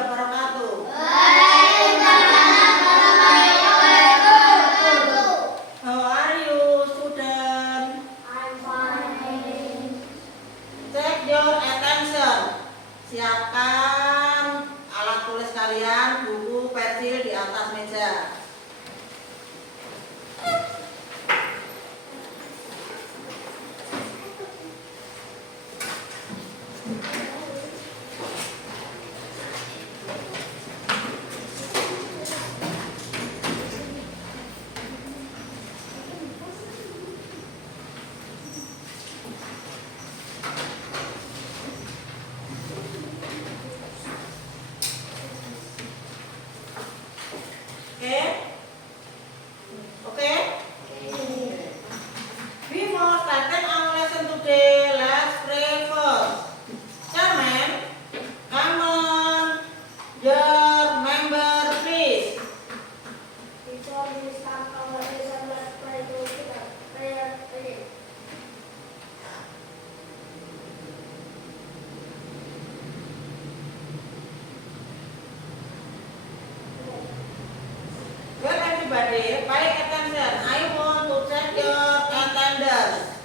wabarakatuh. How are you, student? I'm fine. Take your attention. Siapkan alat tulis kalian, buku, pensil di atas meja. Oke? Before starting our lesson today, let's pray first. Chairman, come on, your member, please. Before we start our lesson, let's pray together. Prayer, please. Well, everybody, pay attention. I want to check your attendance.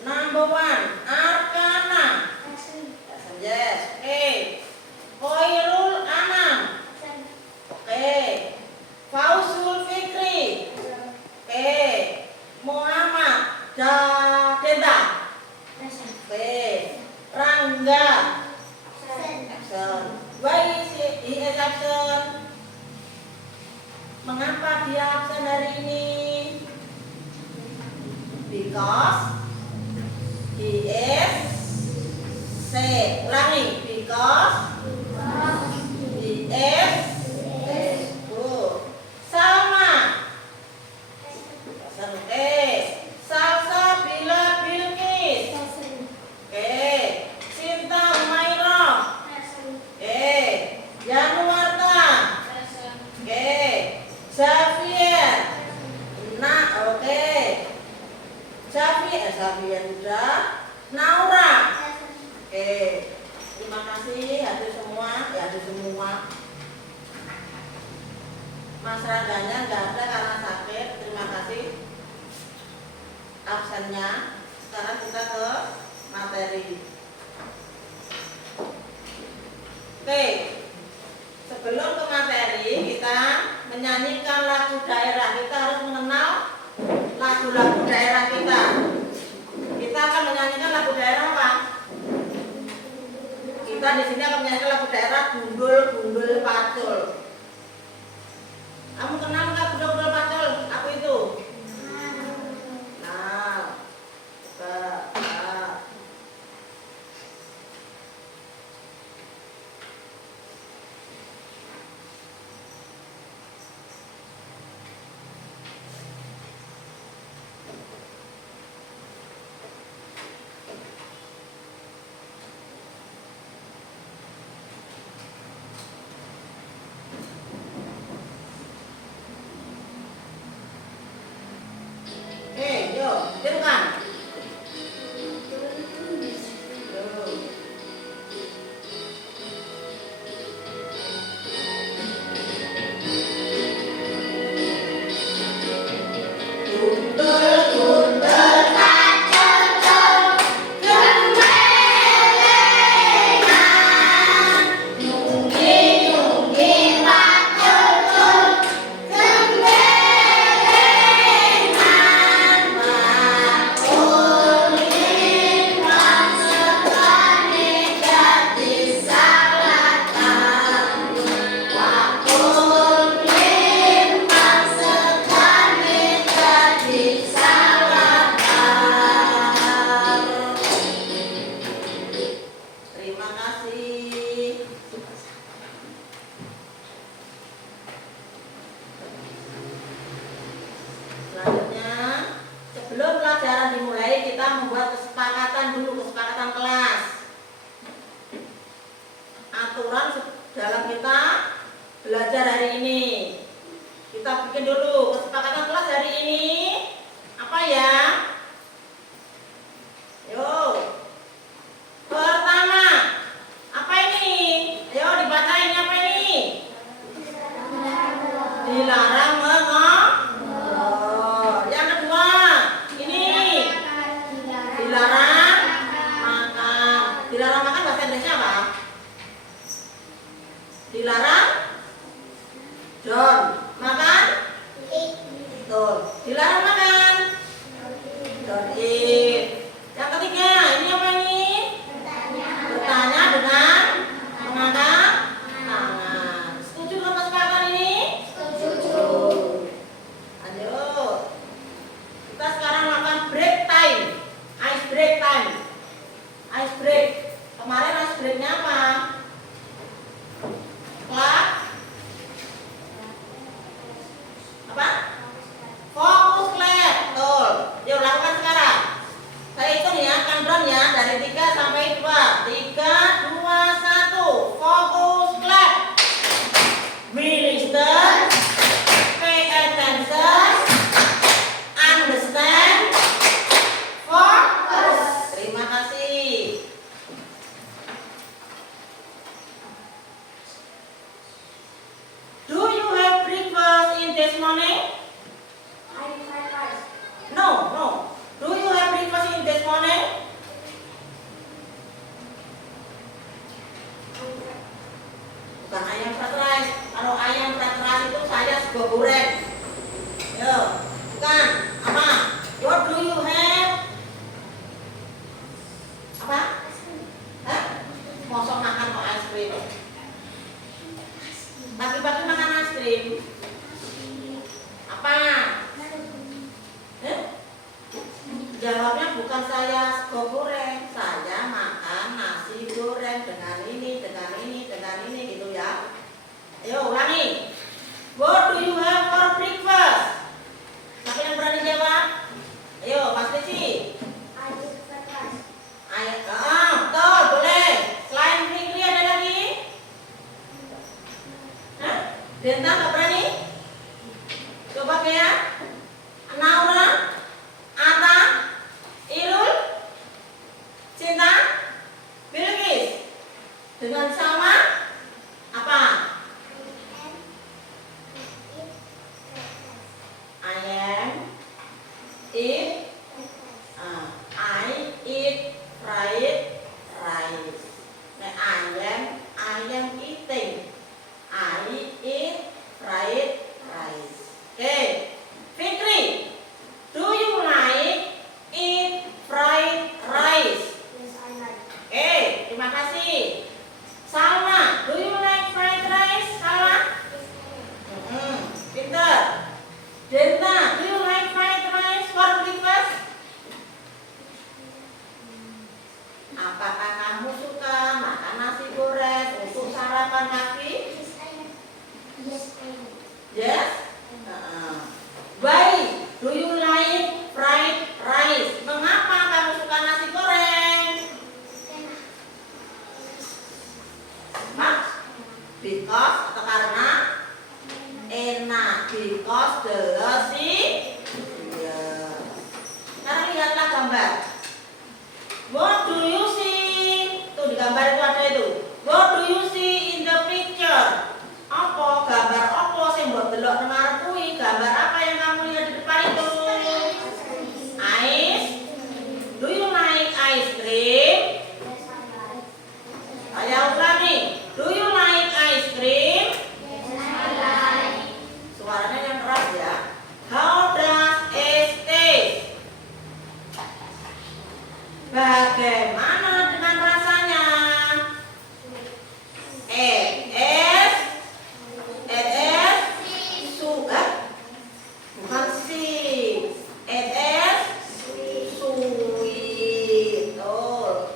Number 1, Arkana. Action. Yes. Okay. Khairul Anam. Action. Okay. Fausul Fikri. Action. Okay. Muhammad Denda. Action. Okay. Rangga. Action. Action. Why is he is absent? Mengapa dia absen hari ini? Because he is sick. Ulangi. Because he is sick. Good. Salma. Oke. Salsabila Bilqis. Oke. Sinta Humairah. Oke. Januarta. Oke. Xavier. Nah, oke. Xavier sudah. Naura. Oke. Terima kasih hadir semua, hadir semua. Mas Rangganya nggak ada karena sakit. Terima kasih absennya. Sekarang kita ke materi. Oke. Sebelum ke materi, kita menyanyikan lagu daerah. Kita harus mengenal lagu-lagu daerah kita. Kita akan menyanyikan lagu daerah apa? Kita di sini akan menyanyikan lagu daerah Gundul-Gundul Pacul. Kamu kenal nggak Gundul-Gundul Pacul? Apa itu? Nah, coba. Yuk, dengarkan. aturan dalam kita belajar hari ini. Kita bikin dulu kesepakatan kelas hari ini. Apa ya? Yuk. Pertama, apa ini? Ayo dibacain apa ini? Dilarang mengobrol. Yang kedua, ini dilarang makan. Dilarang makan bahasa Inggrisnya apa? Dilarang don't makan. Betul. Dilarang makan. Don't eat. Yang ketiga, ini apa ini? Bertanya dengan mengangkat tangan. Setuju dengan kesepakatan ini? Setuju. Lanjut. Kita sekarang makan break time. Ice break time. Ice break. Kemarin ice breaknya apa? Clap. Apa? Fokus clap. Betul. Yuk lakukan sekarang. Saya hitung ya, countdown ya, dari 3 sampai 2. 3, 2, 1. Fokus clap. We listen. Pay attention. Understand. Focus. Terima kasih. Do you have breakfast in this morning? No, no. Do you have breakfast in this morning? Bukan ayam fried rice. Kalau ayam fried rice itu saya sego goreng. Yo, bukan. Apa? What do you have? Apa? Hah? Mosok makan kok es krim? Pagi-pagi makan es krim. Apa? Jawabnya bukan saya sego goreng, saya makan nasi goreng dengan ini, dengan ini, dengan ini gitu ya. Ayo ulangi. What do you have for breakfast? Siapa yang berani jawab? Ayo Mas Rizky. Betul, boleh. Selain Fikri ada lagi? Hah? Denta nggak berani? Coba ya. Naura, Ata, Irul, Cinta, Bilqis. Dengan sama apa? I am eat. I eat fried rice. Nah, I am eating. I eat fried rice. Okay. Fikri, do you like eat fried rice? Okay, terima kasih. Salma, do you like fried rice? Salma? Pinter. Denta, do you like fried rice for breakfast? Apakah kamu suka makan nasi goreng untuk sarapan pagi? Yes? Why do you like fried rice? Mengapa kamu suka nasi goreng? Pak? Because atau karena enak. Because delicious. Yeah. Sekarang lihatlah gambar. What do you see? Tuh di gambar itu ada itu. What do you see in the picture? Apa gambar apa sing mbok delok nang arep kuwi? Gambar apa yang kamu lihat di depan itu? Ice. Do you like ice cream? Saya ulangi. Do you like ice cream? Suaranya yang keras ya. How does it taste? Bagaimana dengan rasanya? It is sugar. Bukan sweet. It is sweet. Oh.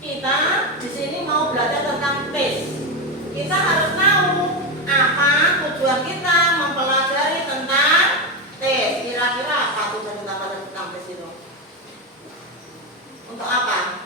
Kita di sini mau belajar tentang taste. Kita harus tahu apa tujuan kita mempelajari tentang taste. Kira-kira apa tujuan kita belajar tentang taste itu? Untuk apa?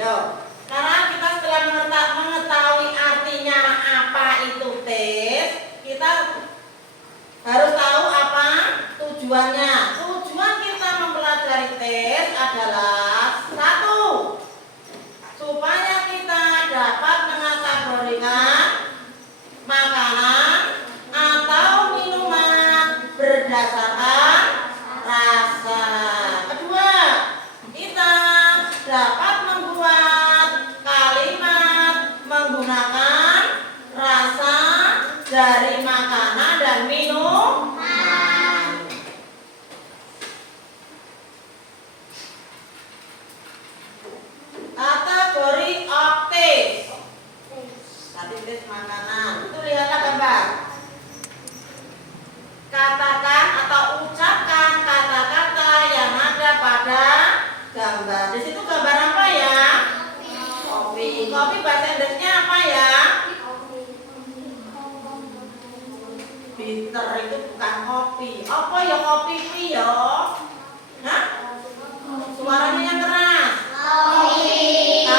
Yuk, sekarang kita setelah mengetahui artinya apa itu tes, kita harus tahu apa tujuannya. Tujuan kita mempelajari tes adalah satu, supaya kita dapat mengategorikan makanan atau minuman berdasarkan rasa. Kedua, kita dapat membuat kalimat menggunakan rasa dari makanan dan minuman. Kategori of taste. Tadi tes makanan. Itu lihatlah gambar. Katakan atau ucapkan kata-kata yang ada pada gambar. Di situ gambar apa ya? Kopi. Kopi bahasa Inggrisnya apa ya? Bitter itu bukan kopi. Apa ya kopi pi ya? Hah? Suaranya yang keras. Coffee.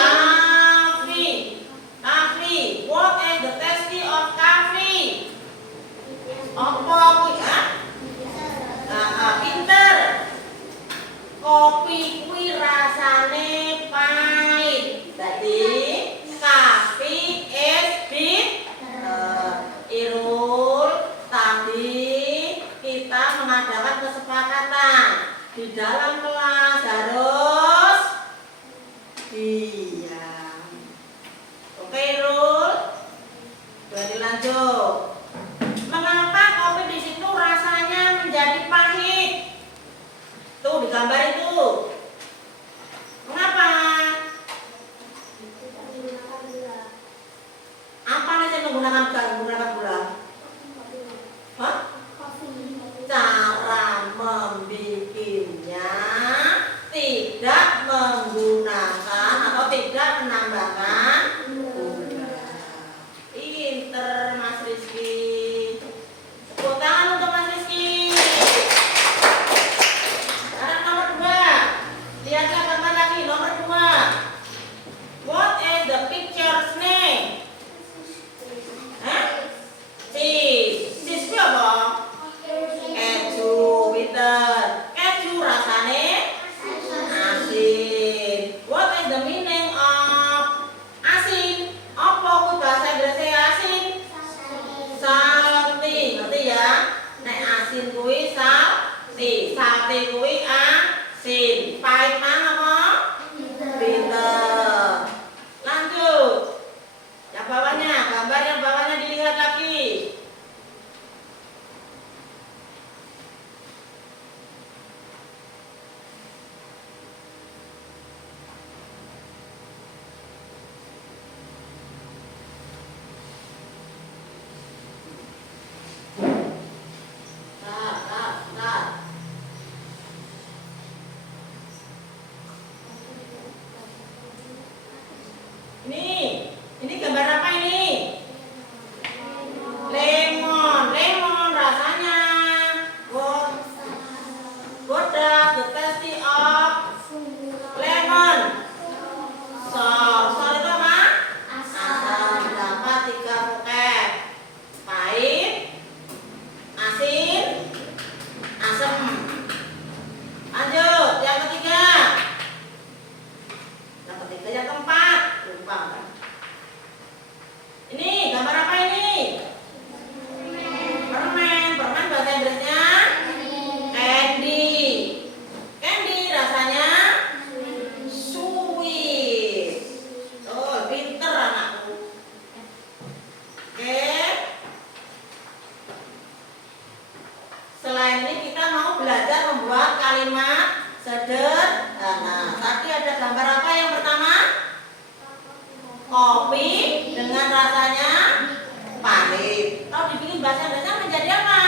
Coffee. What is the taste of coffee? Apa kuwi ya? Pinter. Kopi kuwi rasane pahit. Jadi coffee is bitter. Irul, tadi kita mengadakan kesepakatan di dalam kelas harus diam. Oke Irul, jadi lanjut. Mengapa kopi di situ rasanya menjadi pahit? Tuh di gambar itu. Mengapa? Apa nih saya menggunakan gula? Hah? Cara membikinnya tidak menggunakan atau tidak menambahkan gula. Pinter Mas Rizky. Tepuk tangan untuk Mas Rizky. Sekarang nomor 2. Lihatlah gambar lagi nomor 2. What is the picture's name? Hah? Cheese. Cheese itu apa? Keju. Pinter. Keju rasane asin. What is the meaning of asin? Apa kuwi bahasa Inggrisnya asin? Salty. Ngerti ya? Nek asin kuwi salty. Salty kuwi asin. Pahit mang apa? Bitter. Lanjut. Yang bawahnya, gambar yang bawahnya dilihat lagi. Bentar. Ini gambar apa ini? Lemon. Lemon rasanya. What does the taste of lemon? Sour itu apa? Asam. Dapat 3 vocab. Pahit, asin, asam. Lanjut, yang ketiga. Yang keempat. Lupa kan? Ini gambar apa ini? Permen. Permen bahasa Inggrisnya candy. Candy rasanya sweet. Oh, pinter anakku. Oke. Selain ini kita mau belajar membuat kalimat sederhana. Tadi ada gambar apa yang pertama? Kopi dengan rasanya pahit. Kalau dibikin bahasa Inggrisnya menjadi apa?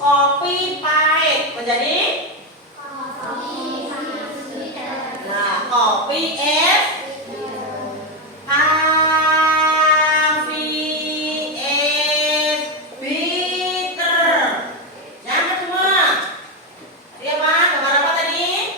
Kopi pahit menjadi kopi es bitter. Yang kedua, tadi apa? Gambar apa tadi?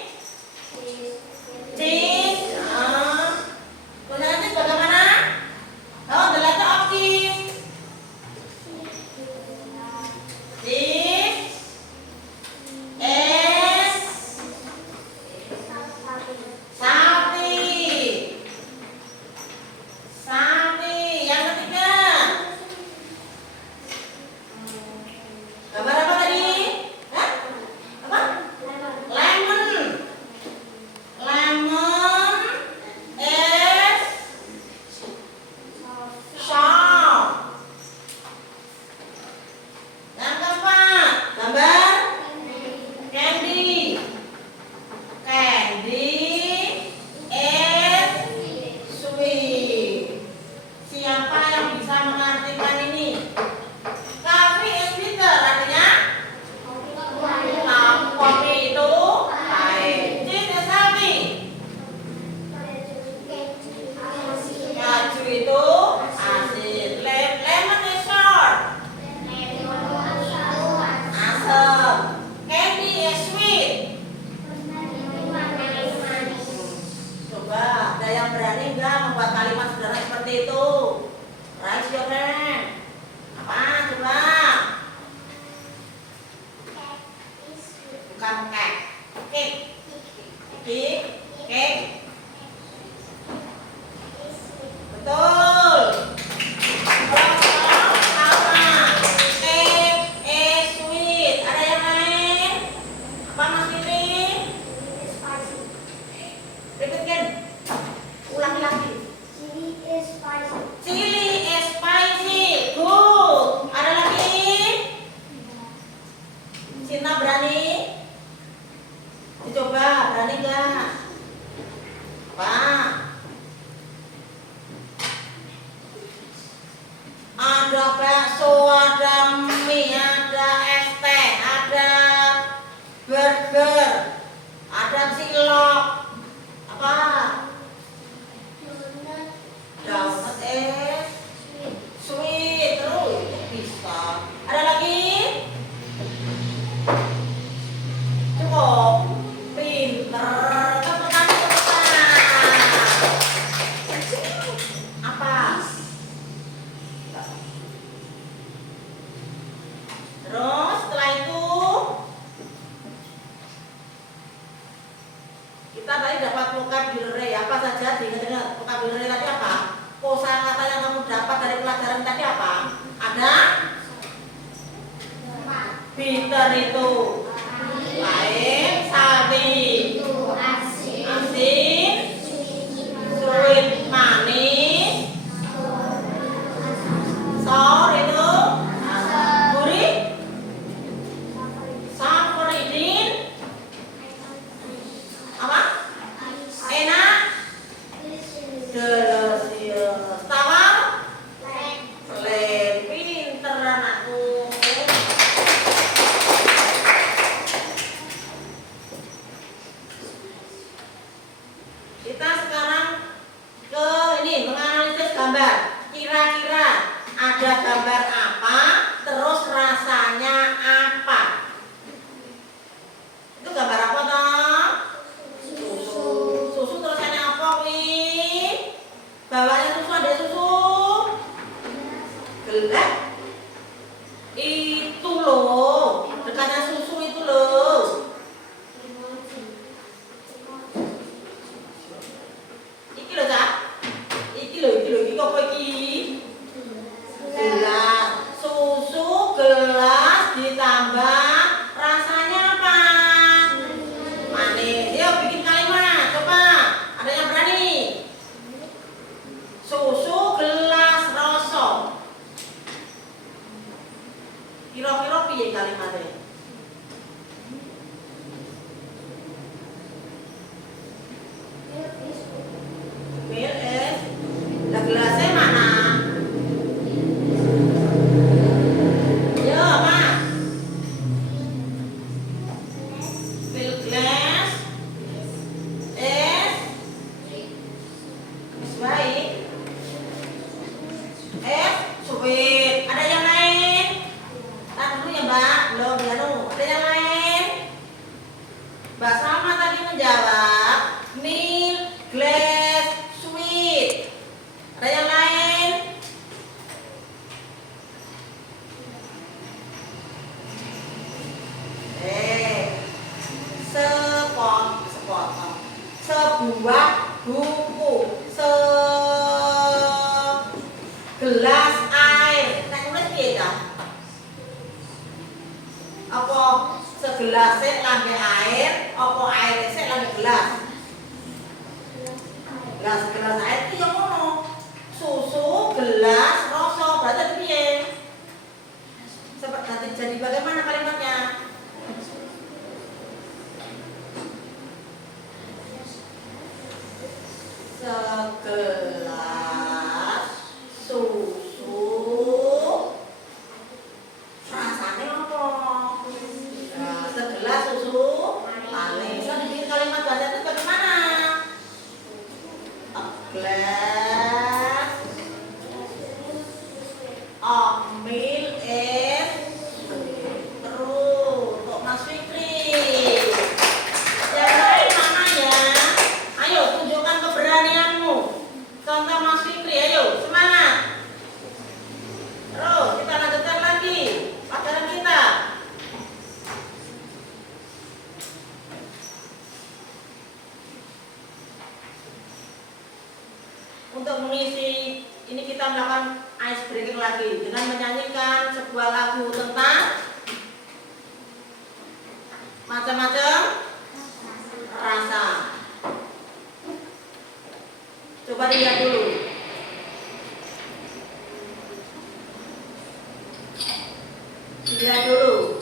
ada bakso, ada mie, ada es teh, ada burger, ada cilok, apa? Donat es, sweet, terus itu bisa. Ada lagi? Cukup, pinter, tepukan. Apa? Terus setelah itu kita tadi dapat vocabulary. Apa saja diingat-ingat? Vocabulary tadi apa? Kosakata yang kamu dapat dari pelajaran tadi apa? Ada? Bitter itu pahit, salty, asin, sweet, manis, sour itu gurih, saporidin, apa? Enak, delicious, tawar, plain, pinter anakku. Kita sekarang ke ini menganalisis gambar. Kira-kira ada gambar apa, terus rasanya apa? Itu gambar apa toh? Susu. Susu terus rasanya apa wi? Bawahnya susu ada susu. Gelas. Itu loh, dekatnya susu itu loh. Iki lho, Cak. Iki apa iki? Gelas. Susu gelas ditambah rasanya apa? Manis. Yuk bikin kalimat. Coba. Ada yang berani? Susu gelas rasa. Kira-kira piye kalimatnya? Milk es. Lah gelasnya mana? Yo, Mas. Milk glass. Es. Es baik. Es sweet. Ada yang lain? Tahan dulu ya, Mbak. Belum, belum. Ada yang lain? Mbak Salma tadi menjawab milk glass sweet. Ada yang lain? Sepotong. Sebuah buku. Segelas air. Nek nulis piye ta? Apa segelas lambe air, apa air sik lambe gelas? Gelas air itu yang ngono. Susu, gelas, rasa, berarti piye? Seperti jadi bagaimana kalimatnya? Segelas susu rasanya apa? Nah, segelas susu manis. So dibikin kalimat bahasa itu bagaimana? A glass of milk is terus untuk Mas Fikri. Yang lain mana ya? Ayo tunjukkan keberanianmu. Contoh Mas Fikri, ayo semangat. Terus kita lanjutkan lagi pelajaran kita. Untuk mengisi ini kita melakukan ice breaking lagi dengan menyanyikan sebuah lagu tentang macam-macam rasa. Coba dilihat dulu. Dilihat dulu.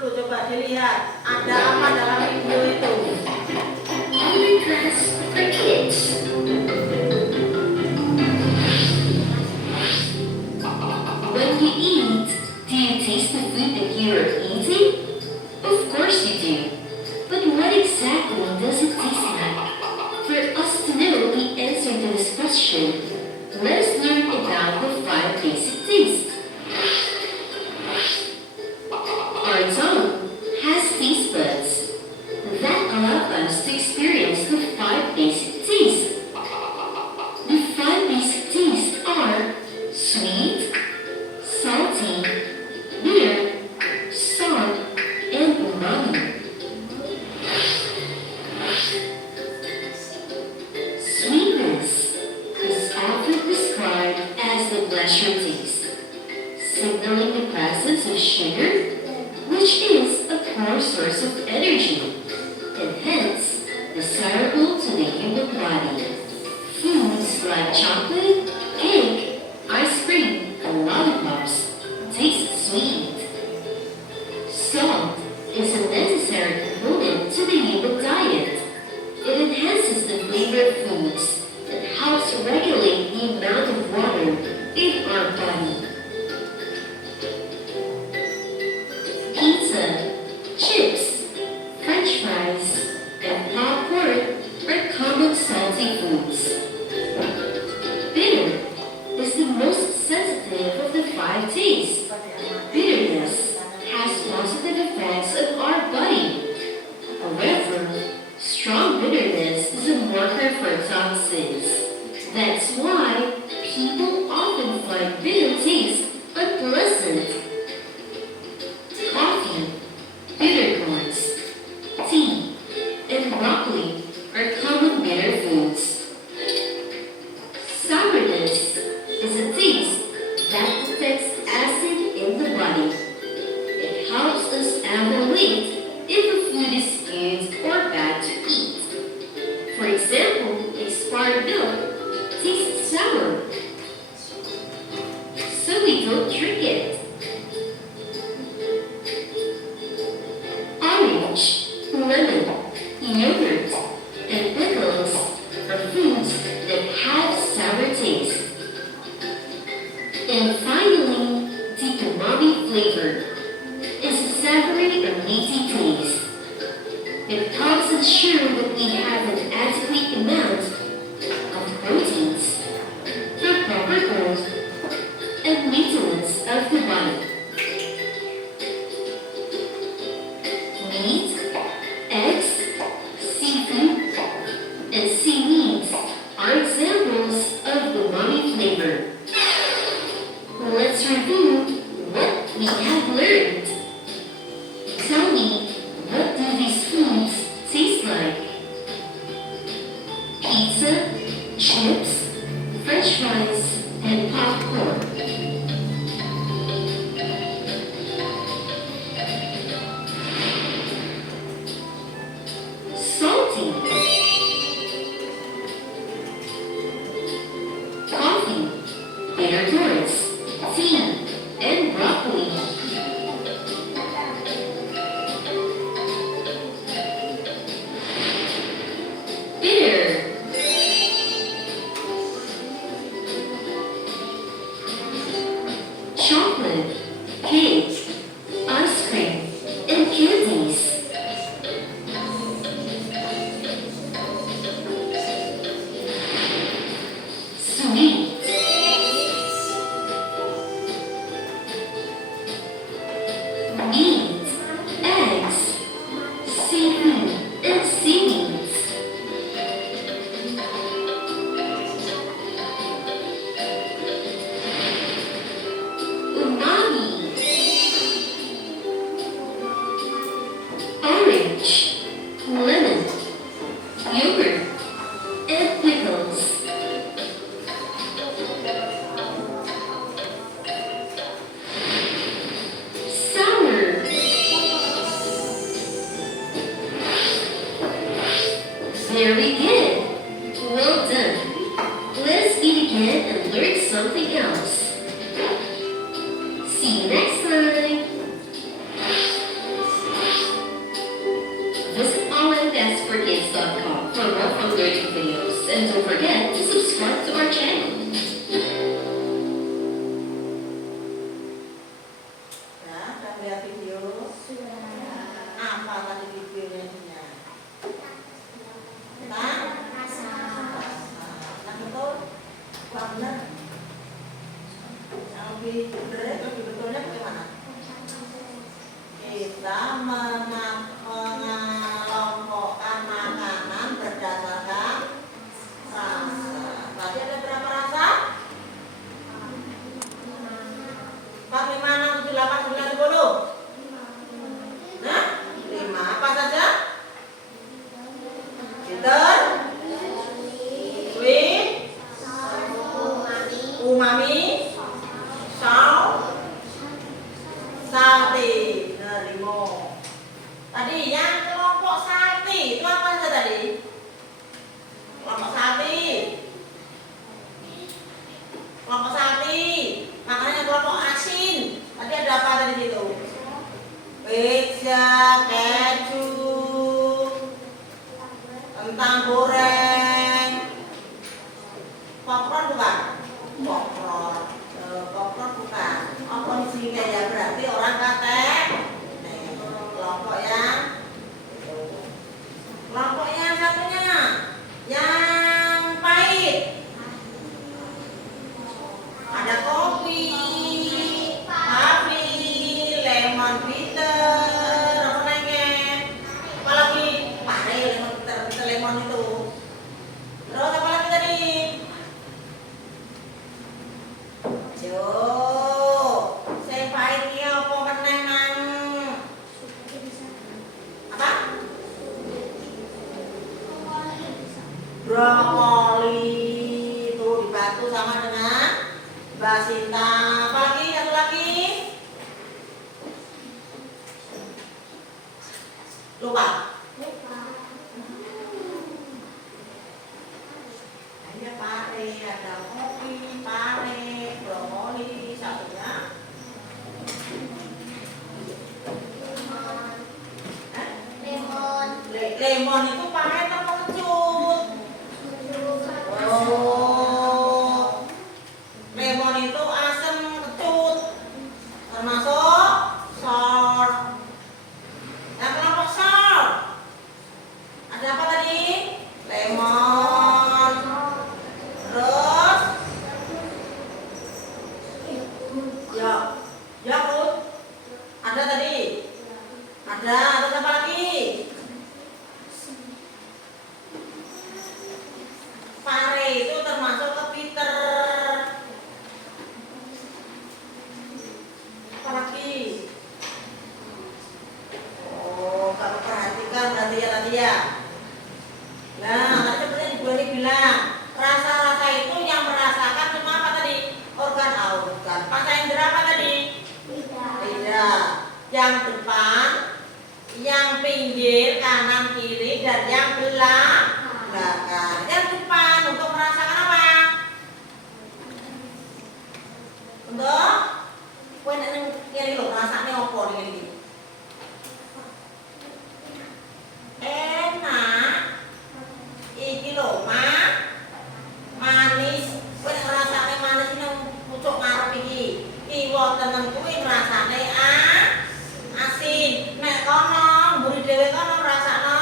dulu, coba dilihat ada apa dalam video itu. Healthy crafts for kids. When you eat, do you taste the food that you are eating? Of course you do. But what exactly does it taste like? For us to know the answer to this question, let us learn about the 5 basic tastes. Our tongue has taste buds that allow us to experience the 5 basic tastes. The 5 basic tastes are sweet, salty, bitter, sour, and umami. Sweetness is often described as the pleasure taste, signaling the presence of sugar, which is a poor source of energy, and hence desirable to the human body. Foods like chocolate, cake, ice cream, and lollipops taste sweet. Salt is a necessary component to the human diet. It enhances the flavor of foods and helps regulate the amount of water in our body. Pizza, chips, french fries, and popcorn are common salty foods. Bitter is the most sensitive of the 5 tastes. Bitterness has positive effects on our body. However, strong bitterness is a marker for toxins. That's why people often find bitter taste unpleasant. Coffee, bitter gourds, tea, and broccoli are common bitter foods. Sourness is a taste that detects acid in the body. It helps us evaluate if a food is good or bad to eat. For example, expired milk tastes sour, so we don't drink it. Orange, lemon, yogurt, and pickles are foods that have sour taste. And finally, the umami flavor is a savory or meaty taste. It helps ensure that we have an adequate amount of proteins for proper growth and maintenance of the body. Meat, eggs, seafood, and seaweeds are examples of umami flavor. Let's review what we have learned. Tell me, what do these foods taste like? Pizza, chips, french fries, and popcorn. Salty. Coffee, bitter gourds, tea, and broccoli. Bitter. Chocolate, cake, ice cream, and candies. Sweet. Meat, eggs, seafood, and seaweeds. Umami. Orange, lemon, yogurt, and pickles. Sour. Very good. Well done. Let's eat again and learn something else. See you next time. Kurang benar. Yang lebih benar, lebih betulnya bagaimana? Kita mengelompokkan makanan berdasarkan rasa. Tadi ada berapa rasa? 4, 5, 6, 7, 8, 9, 10. Nah, 5 apa saja? Bitter, sweet, umami, salty. Nah, 5. Tadi yang kelompok salty itu apa saja tadi? Kelompok salty. Kelompok salty. Makanya kelompok asin. Tadi ada apa tadi situ? Pizza, keju, kentang goreng, popcorn bukan? Popcorn. Popcorn bukan. Apa isinya ya? Berarti orang katek. Kelompok yang itu. Kelompok yang satunya yang pahit. Ada kopi, coffee, lemon bitter, apa lagi? Apalagi pahit lemon bitter, lemon itu. Terus apa lagi tadi? Jo, saya pahit iki apa meneh mang? Apa? Brokoli itu dibantu sama dengan Mbak Sinta. Apa lagi? Satu lagi? Lupa. Ada pare, ada kopi, pare, brokoli, satunya. Lemon itu pahit apa kecut? Oh, lemon itu asam kecut, termasuk sour. Yang kelompok sour, ada apa tadi? Lemon, terus yakult, ada tadi? Ada, terus apa lagi? Pare itu termasuk ke bitter. Apa lagi? Oh, kamu perhatikan berarti ya tadi ya. Nah, tadi seperti Ibu Ani bilang, rasa-rasa itu yang merasakan cuma apa tadi? Organ. Panca indera apa tadi? Tidak. Yang depan, yang pinggir, kanan, kiri, dan yang belakang. Yang depan untuk merasakan apa? Untuk kowe nek ning kene lho rasane opo ning iki? Enak. Iki lho, manis. Kowe nek ngrasake manis nang pucuk ngarep iki. Kiwa temen kuwi ngrasake asin. Nek kono mburi dhewe kono ngrasakno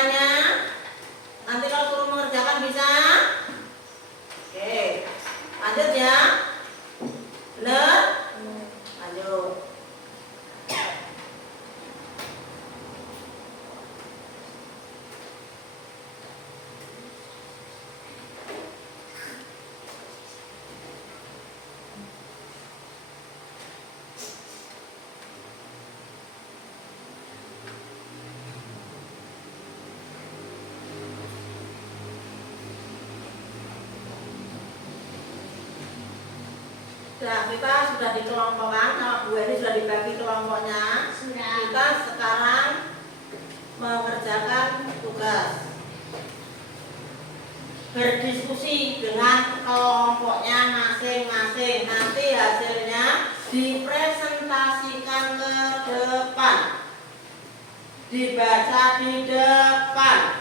caranya? Nanti kalau suruh mengerjakan bisa? Oke, lanjut ya. Bener? Lanjut. Nah, kita sudah dikelompokkan sama Bu Eni, sudah dibagi kelompoknya. Sudah. Kita sekarang mengerjakan tugas. Berdiskusi dengan kelompoknya masing-masing. Nanti hasilnya dipresentasikan ke depan. Dibaca di depan.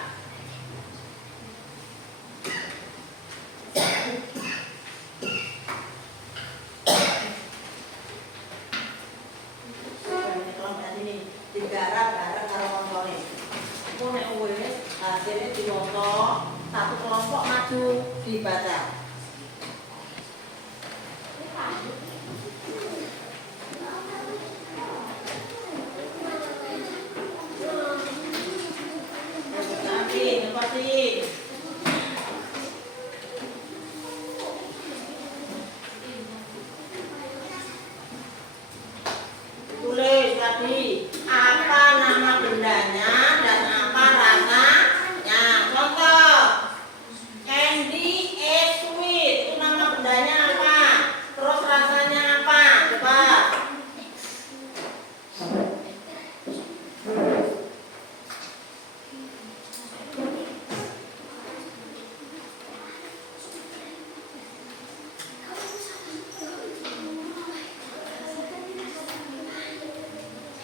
Digarap bareng karo koncone. Engko nek wis hasilnya diwoto, satu kelompok maju dibaca. Ngepasin. Tulis tadi apa nama bendanya dan apa rasanya. Contoh, candy is sweet, itu nama bendanya apa? Terus rasanya apa? Coba.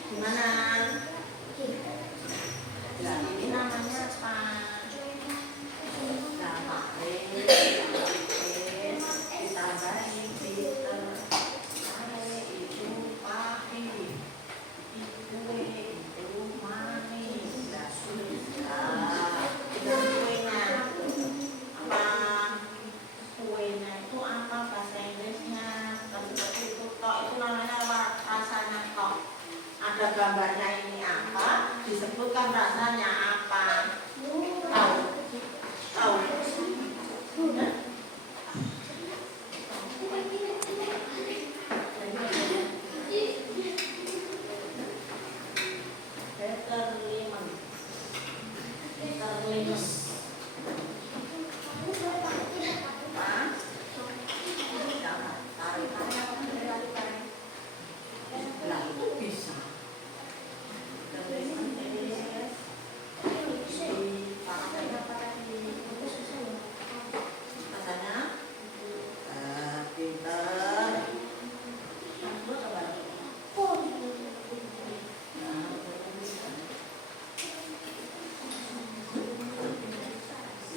Gimana? Nah, ini namanya apa? Ditambahin bitter, itu pahit, itu manis. Nah, kuenya apa? Kuenya itu apa bahasa Inggrisnya? Seperti itu tok, itu namanya rasanya tok. Ada gambarnya ini apa, disebutkan rasanya apa. Tahu? Tahu? Ya? Better lemon. Better lemon. Hah? Jangan. Tarik. Lah itu bisa.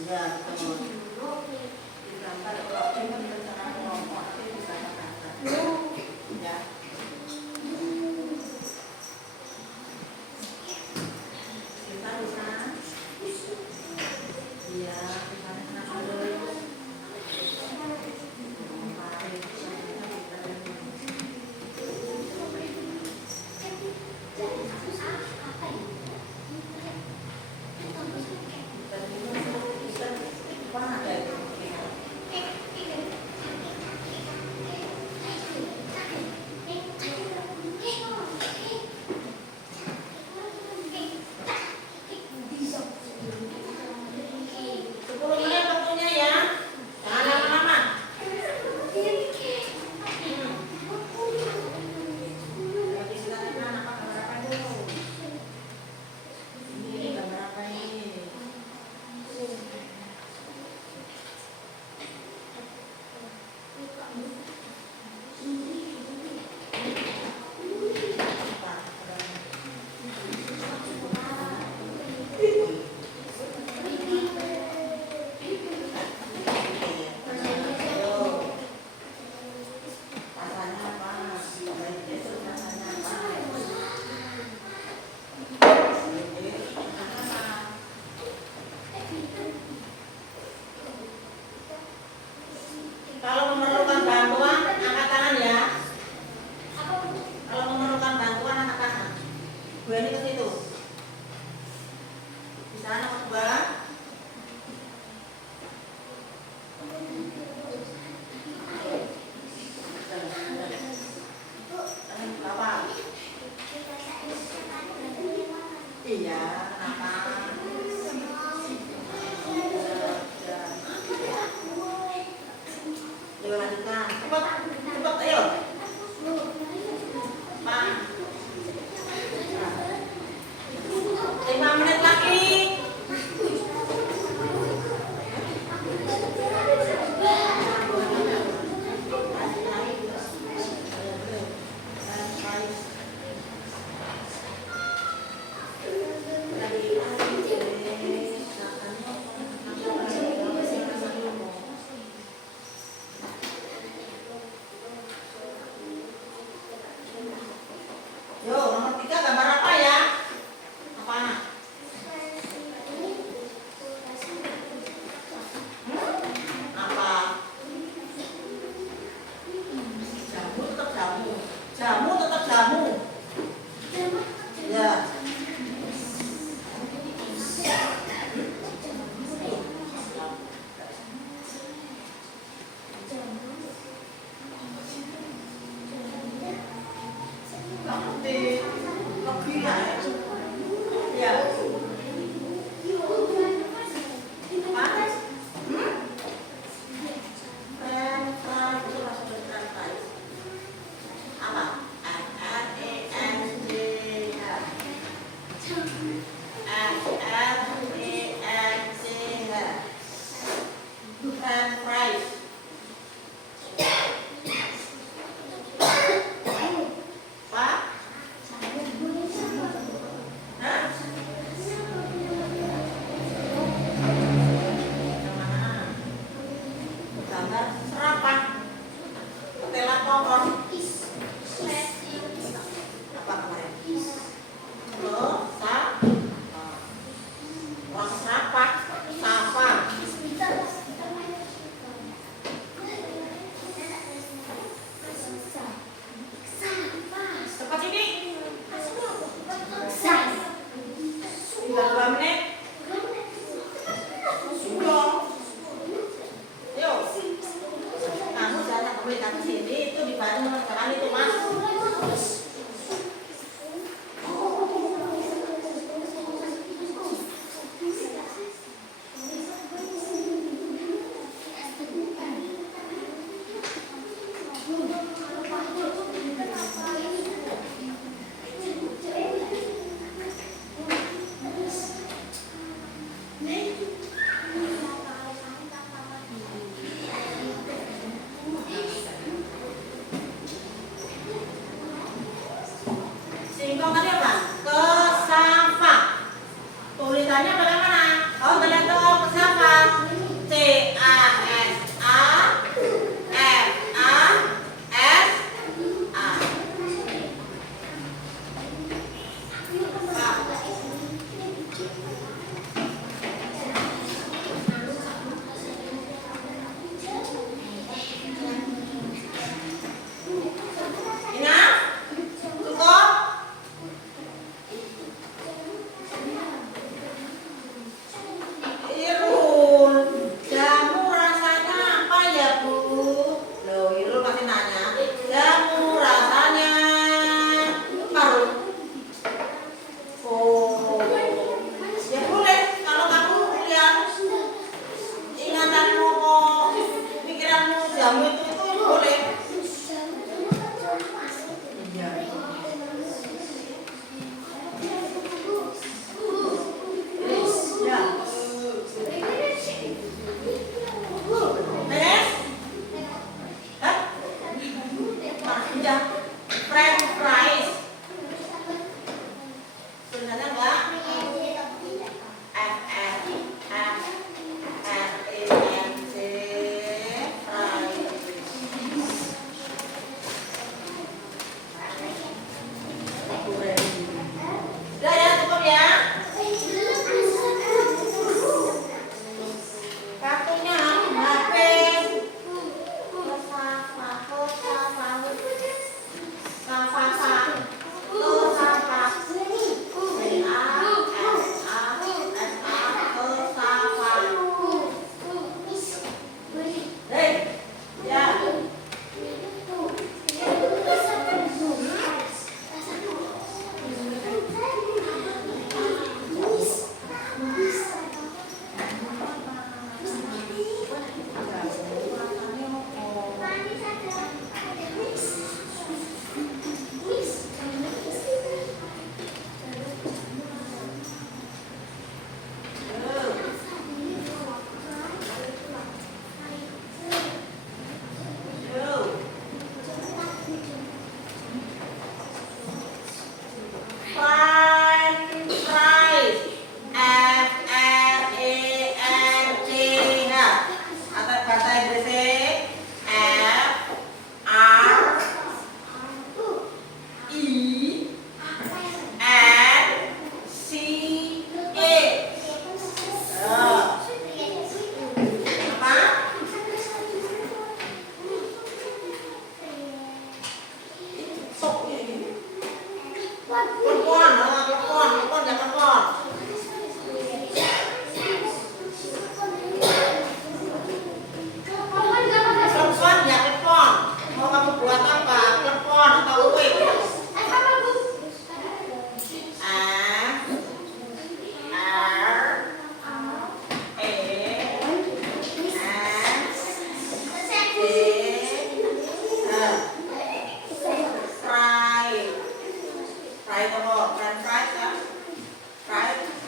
Ya, betul. Digambar kalau ini rencana kelompok nanti bisa katakan. Ya. Kita bisa. Iya, bisa dulu. ya. Kenapa? Ayo lanjutkan. Cepat, cepat, ayo. Pak. 5 menit lagi. Yo, nomor 3 gambar apa ya? Apa? Apa? Jamu tetap jamu. Jamu tetap jamu. Ya. Nanti lebih ya. Ya. Gambar serapah, ketela kokon. Apa kemarin? Serapah, sapa. Cepat ini. Tinggal 2 menit. Sudah. Ayo. Kamu jangan kembali ke sini, itu dibantu teman-teman itu, Mas. Singkong tadi apa? Kesafa. Tulisannya bagaimana? Oh, kalian tahu kesafa. C A S A F A S A. Ingat? Cukup?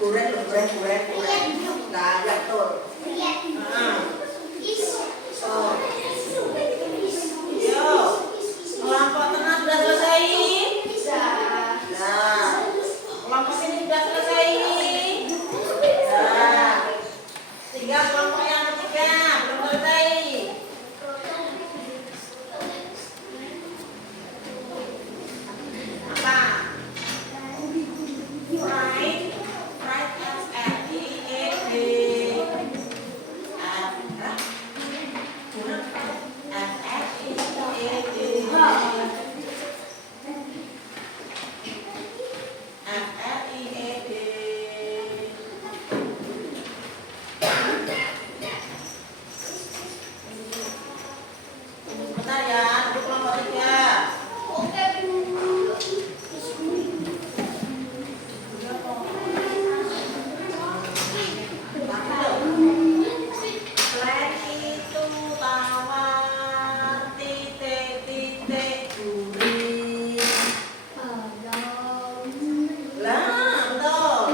Goreng, goreng. Nah, ya betul. Nah. Oh. Yo. Kelompok tengah sudah selesai? Nah. Kelompok ini sudah selesai? Nah. Tinggal kelompok yang ketiga belum selesai. Apa? Right as F-E-A-D. Bentar ya, duduk kelompok 3. Selain itu tawar titik gurih. Lah, betul.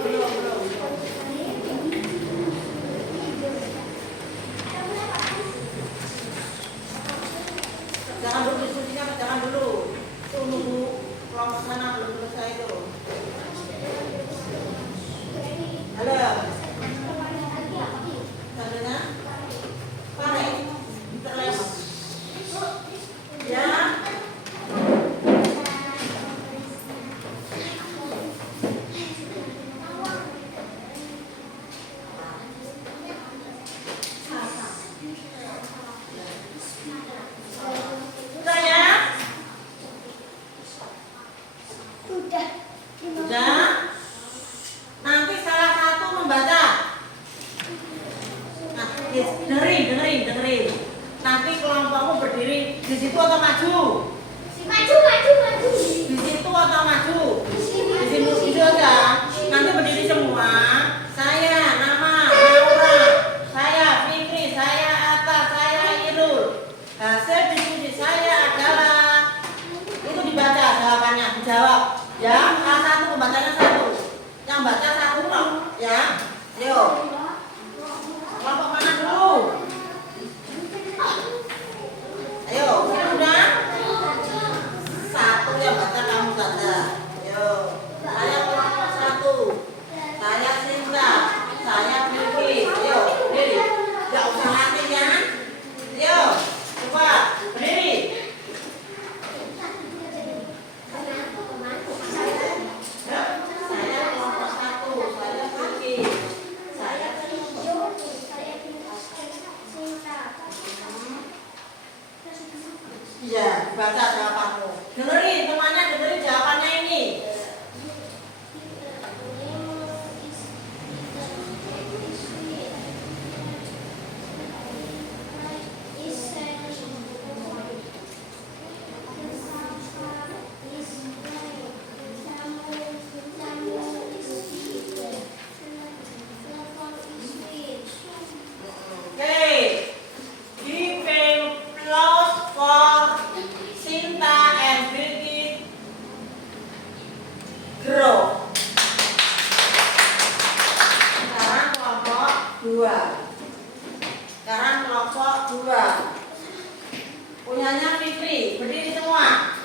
Belum. Jangan dulu diskusinya, jangan dulu. Tuh nunggu kelompok sana belum selesai tuh. Halo. Tandanya? Panik. Terlewat. Ya. Sudah ya? Sudah. Nanti salah satu membaca. Nah, dengerin. Nanti kelompokmu berdiri di situ atau maju? Di situ atau maju? Di situ aja. Nanti berdiri semua. Saya nama Laura, saya Fikri, saya Atta, saya Irul. Hasil diskusi saya adalah itu dibaca jawabannya, dijawab. Ya, salah satu pembacanya satu. Yang baca satu loh, ya. Ayo. Kelompok mana dulu? Ayo, sudah? Satu yang baca kamu saja. Ayo. Saya kelompok 1. Saya Sinta. Saya Fikri. Ayo, berdiri. Enggak usah latihan. Ayo, coba berdiri. Saya kelompok 1. Saya Fikri. Saya iya, baca jawabanmu. Dengerin temannya, dengerin jawabannya ini. Okay. Give applause for Sinta and Birgit 2. Sekarang kelompok 2. Punyanya Fitri, berdiri semua.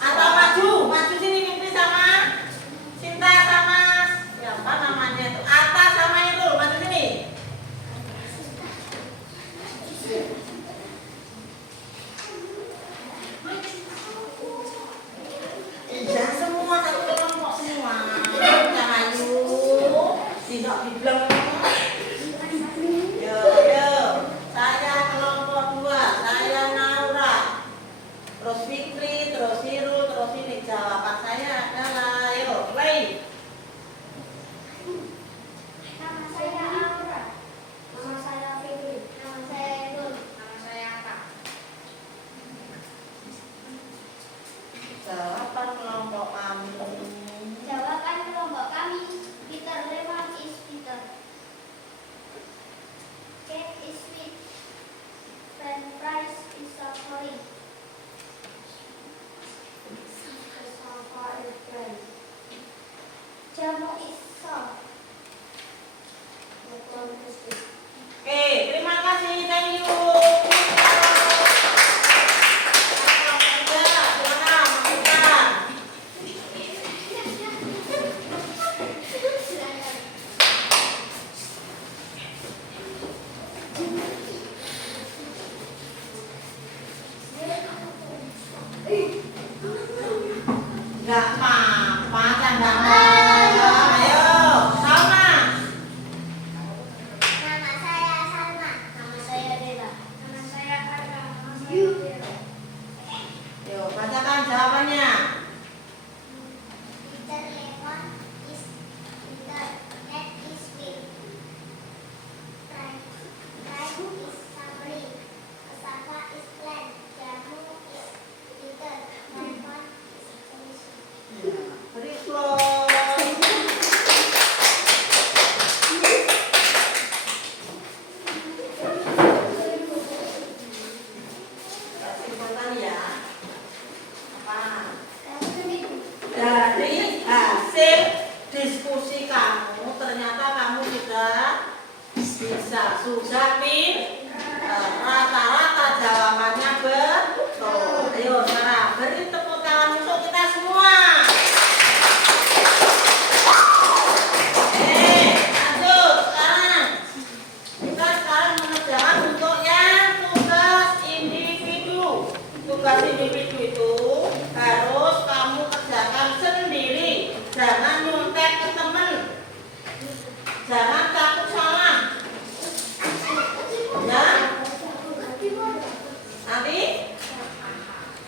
Atau maju sini Fitri sama Sinta sama siapa namanya itu? Atta sama itu, maju sini. Iya semua satu kelompok semua. Jangan ayu, tidak dibilang. Yo, saya kelompok 2, saya Naura. Terus Fikri, terus Sirul, terus ini jawaban saya adalah, ayo, play. Nama saya Aura. Nama saya Fitri. Nama saya Edul. Nama saya Atta. Jawaban kelompok kami. Jawaban kelompok kami. Peter Lemon is Peter. Cake is sweet. French fries is savory. Cassava is bread. Jamu is soft. Betul pasti. Oke, terima kasih, thank you. Enggak apa-apa, candangan. Ayo, sama. Nama saya Salma. Nama saya Dela. Nama saya Arka. Nama saya Dela. Yuk, bacakan jawabannya. Peter Lemon is Peter. Net is sweet. French is savory. Cassava is bland. Jamu is Peter. Lemon is delicious. Beri applause. Kesimpulan ya. Apa? Dari hasil diskusi kamu, ternyata kamu sudah rata-rata jawabannya betul. Ayo sekarang beri tepuk tangan untuk kita semua. Lanjut sekarang. Kita sekarang mengerjakan untuk yang tugas individu. Tugas individu itu harus kamu kerjakan sendiri. Jangan nyontek ke temen. Jangan takut salah. Ya? Nanti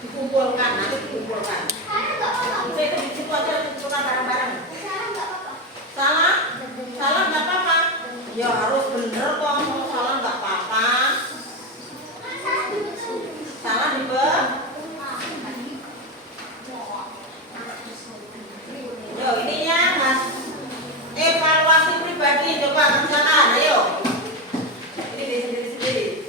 dikumpulkan. Bisa itu di situ aja dikumpulkan bareng-bareng. Salah? Salah nggak apa-apa. Ya harus bener kok. Mau salah nggak apa-apa. Salah di Yo ininya mas. Evaluasi pribadi coba kerjakan. Ayo. Ini sendiri-sendiri.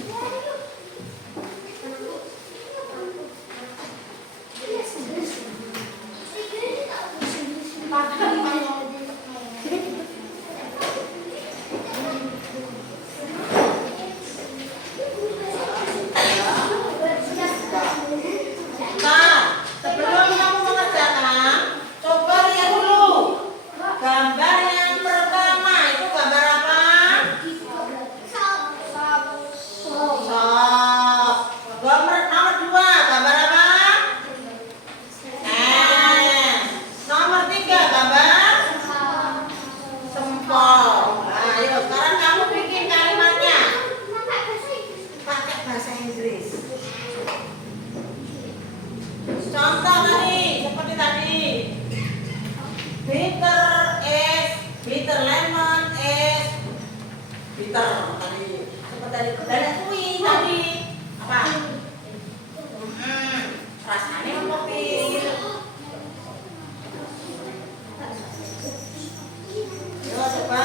Nah, sebelum kamu mengerjakan, coba lihat dulu gambar yang pertama. Itu gambar apa? Sop. Gambar nomor 2, gambar apa? Nomor 3, gambar sempol. Nah, ayo sekarang kamu bikin kalimatnya pakai bahasa Inggris. Contoh tadi, seperti tadi. Bitter lemon is bitter tadi. Seperti tadi, banyak kuih tadi. Apa? Rasanya kopi. Yo coba.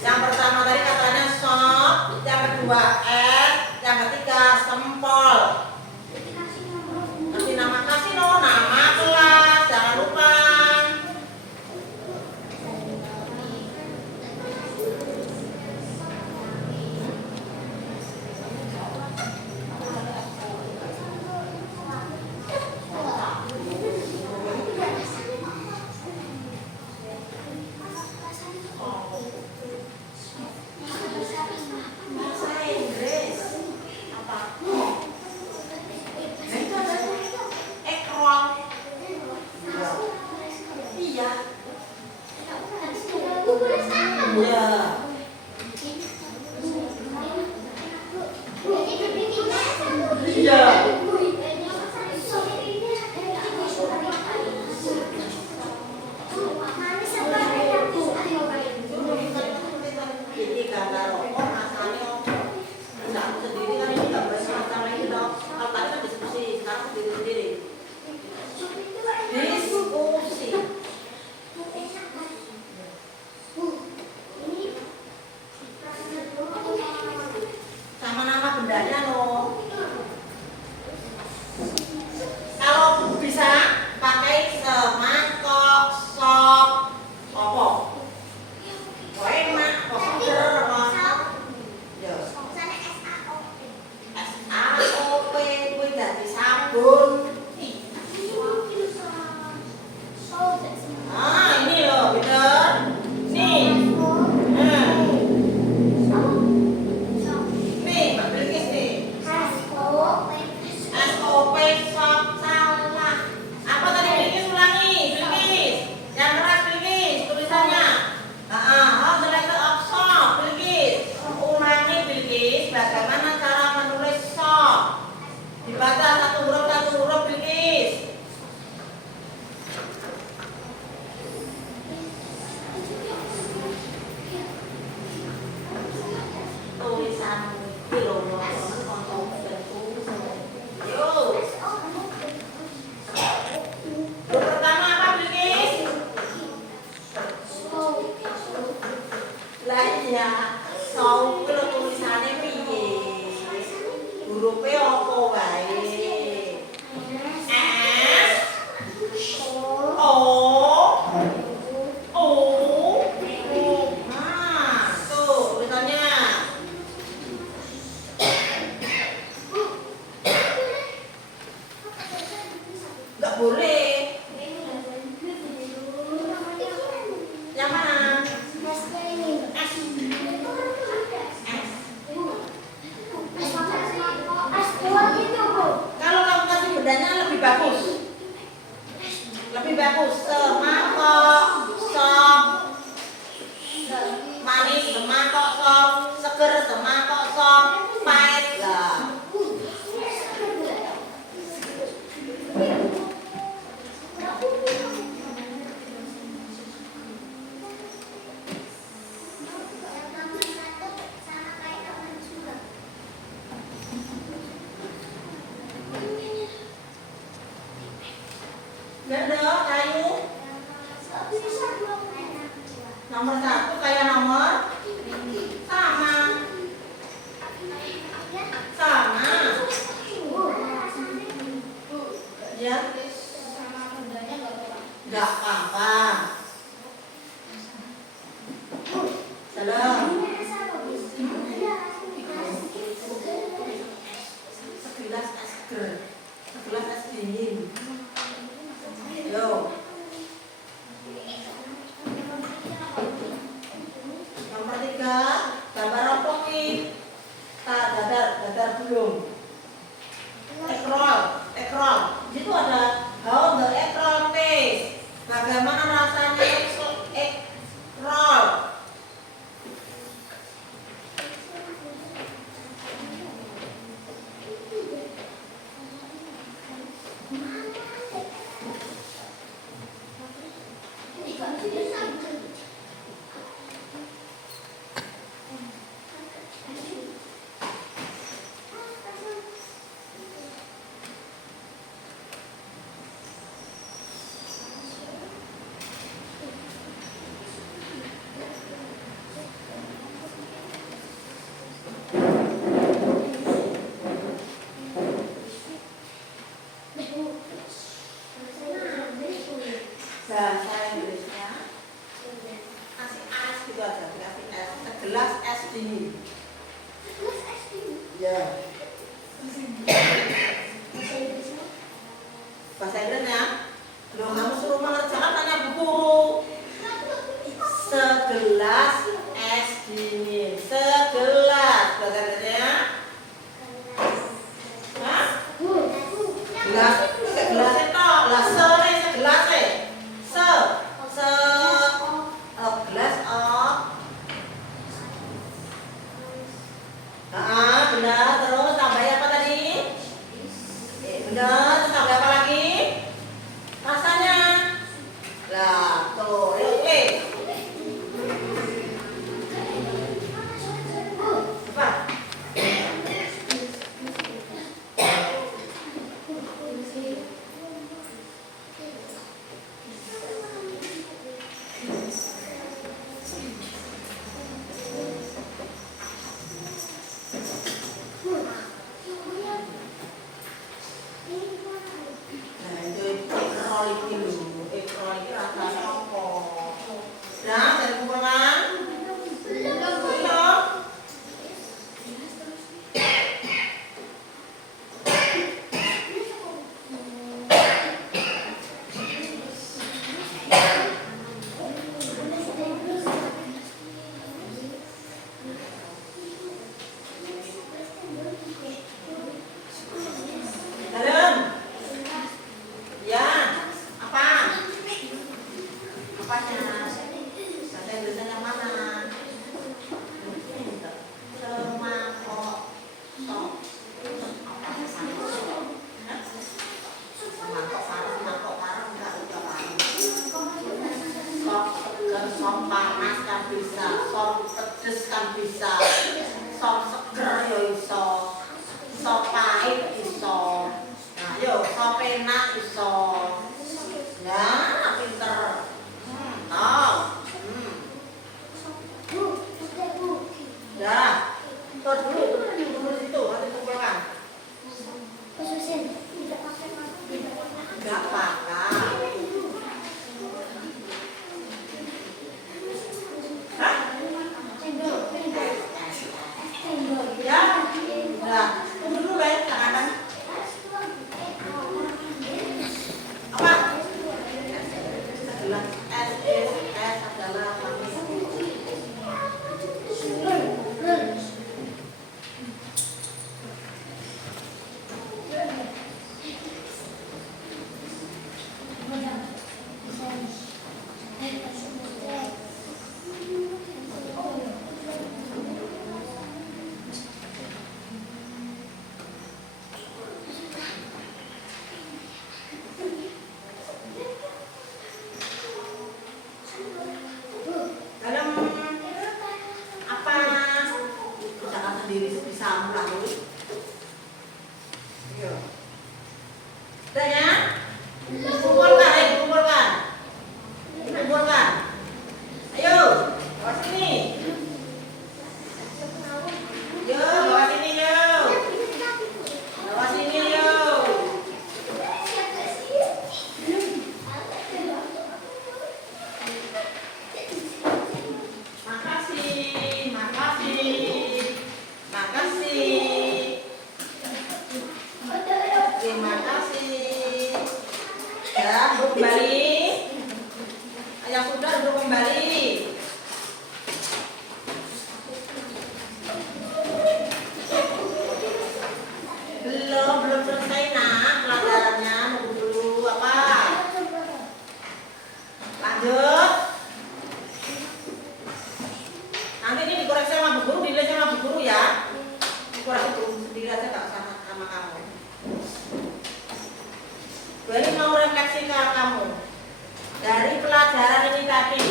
Yang pertama tadi katanya sop, yang kedua es, yang ketiga sempol. Kasih nama kelas, jangan lupa. Iya. Iya. Ini gambar rokok rasanya bisa sendiri kan ini nggak boleh masalah ini dong. Kalau tadi kan diskusi, sekarang sendiri-sendiri. Diskusi. Sama nama bendanya loh. Kalau bisa pakai semangkok, sop, opo. Enak, kok seger, kok. Yo. SAOP kuwi dadi sabun. Ah, ini loh, bener. Nih. Nih, Mbak Bilkis nih. SOP sop salah. Apa tadi Bilkis ulangi? Bilkis. Yang keras Bilkis tulisannya. How the letter of sop, Bilkis. Ulangi Bilkis, bagaimana cara menulis sop. Dibaca satu huruf Bilkis. Tulisan iki lho, yo. Huruf pertama apa Bilkis? Lah iya, sau kuwi lho tulisane piye? Hurufe apa wae? S O O Nah, tuh tulisannya. Enggak boleh. Yang mana? S. Kalau kamu kasih bedanya lebih bagus. Lebih bagus. Semangkok, sop. Manis, semangkok, sop. Seger, semangkok, sop. Pahit, lah. Bener, kayu. Nomor 1 kayak nomor sama. Sama. Ya. Enggak apa-apa. Salam. Segelas es seger. Segelas es dingin. Yo. Nomor 3, gambar apa ki? Dadar belum. Ekrol. Di situ ada how the ekrol taste. Bagaimana rasanya ekrol? Bahasa Inggrisnya kasih es gitu aja, kasih es, segelas es dingin. Ya. Bahasa Inggrisnya, lo kamu suruh mengerjakan tanya buku. Segelas es dingin, segelas bahasa Inggrisnya. Hah? Gelas, segelas itu, lah segelas glass of sop pedes kan bisa, sop seger ya iso, sop pahit iso. Nah, yo sop enak iso. Ya, pinter. Tahu. Ya, tur dulu situ, nanti kumpulkan. Enggak apa-apa. Hah? Ya, nah, tunggu dulu ya, tangan. Apa? Adalah S adalah manis. Dalam apa? Usahakan sendiri sebisamu lah. Iya. Udah ya? Kumpulkan, kumpulkan. Kumpulkan. Ayo, bawa sini. Yo, bawa sini yo. Bawa sini yo. Makasih, makasih, makasih. Terima kasih. Ya, duduk kembali. Yang sudah duduk kembali. Belum selesai nak pelajarannya. Nunggu dulu apa? Lanjut. Nanti ini dikoreksi sama bu guru, dinilai sama bu guru ya. Dikoreksi bu guru sendiri aja, nggak usah sama kamu. Gue ini mau refleksi ke kamu dari pelajaran ini tadi.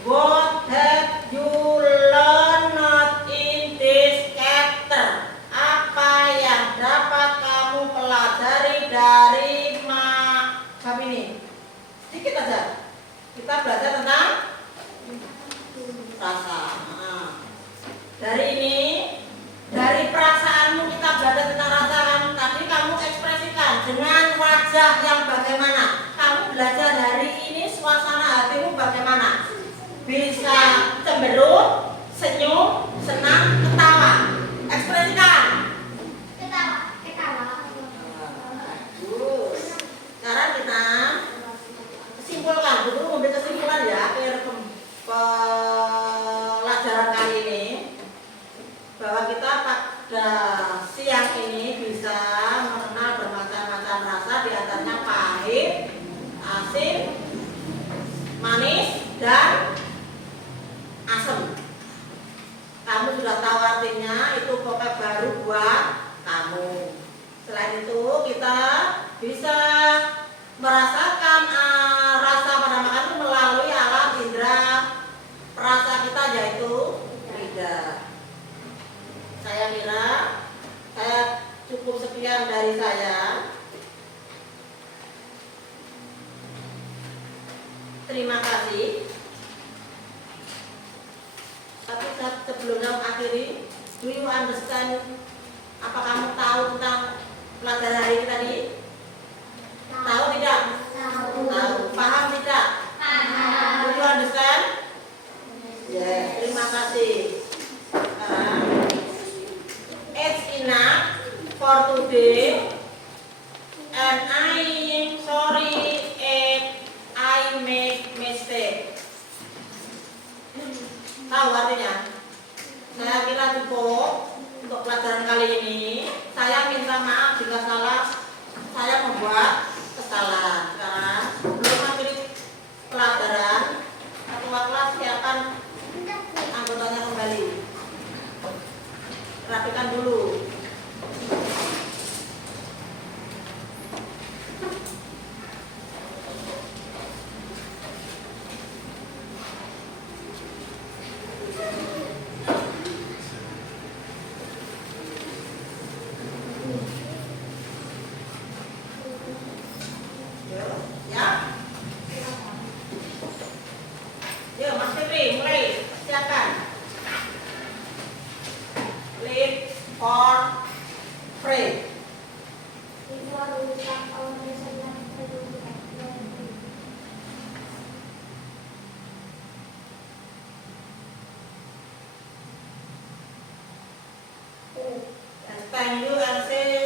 What have you learned in this chapter? Apa yang dapat kamu pelajari dari bab ini? Sedikit aja. Kita belajar tentang rasa. Dari ini, dari perasaanmu kita belajar tentang rasa kamu tadi, kamu ekspresikan dengan wajah yang bagaimana. Kamu belajar hari ini suasana hatimu bagaimana. Bisa cemberut, senyum, senang, ketawa. Ekspresikan. Bagus. Sekarang kita kesimpulkan. Guru memberi kesimpulan ya akhir pelajaran kali ini. Bahwa kita pada siang ini bisa mengenal bermacam-macam rasa, di antaranya pahit, asin, manis, dan asam. Kamu sudah tahu artinya, itu vocab baru buat kamu. Selain itu kita bisa merasakan rasa pada makan itu melalui alat indera perasa kita, yaitu lidah. Saya kira saya cukup sekian dari saya. Terima kasih. Tapi sebelumnya akhiri, do you understand? Apa kamu tahu tentang pelajaran hari ini tadi? Tahu tidak? Tahu. Paham tidak? Paham. Do you understand? Yes. Terima kasih. It's enough for today, and I'm sorry if I make mistake. Tahu artinya? Saya kira cukup untuk pelajaran kali ini. Saya minta maaf jika salah saya membuat kesalahan. Sekarang sebelum akhiri pelajaran, ketua kelas siapkan anggotanya kembali. Rapikan dulu. pray. Before we start our lesson, let's pray together. And thank you and say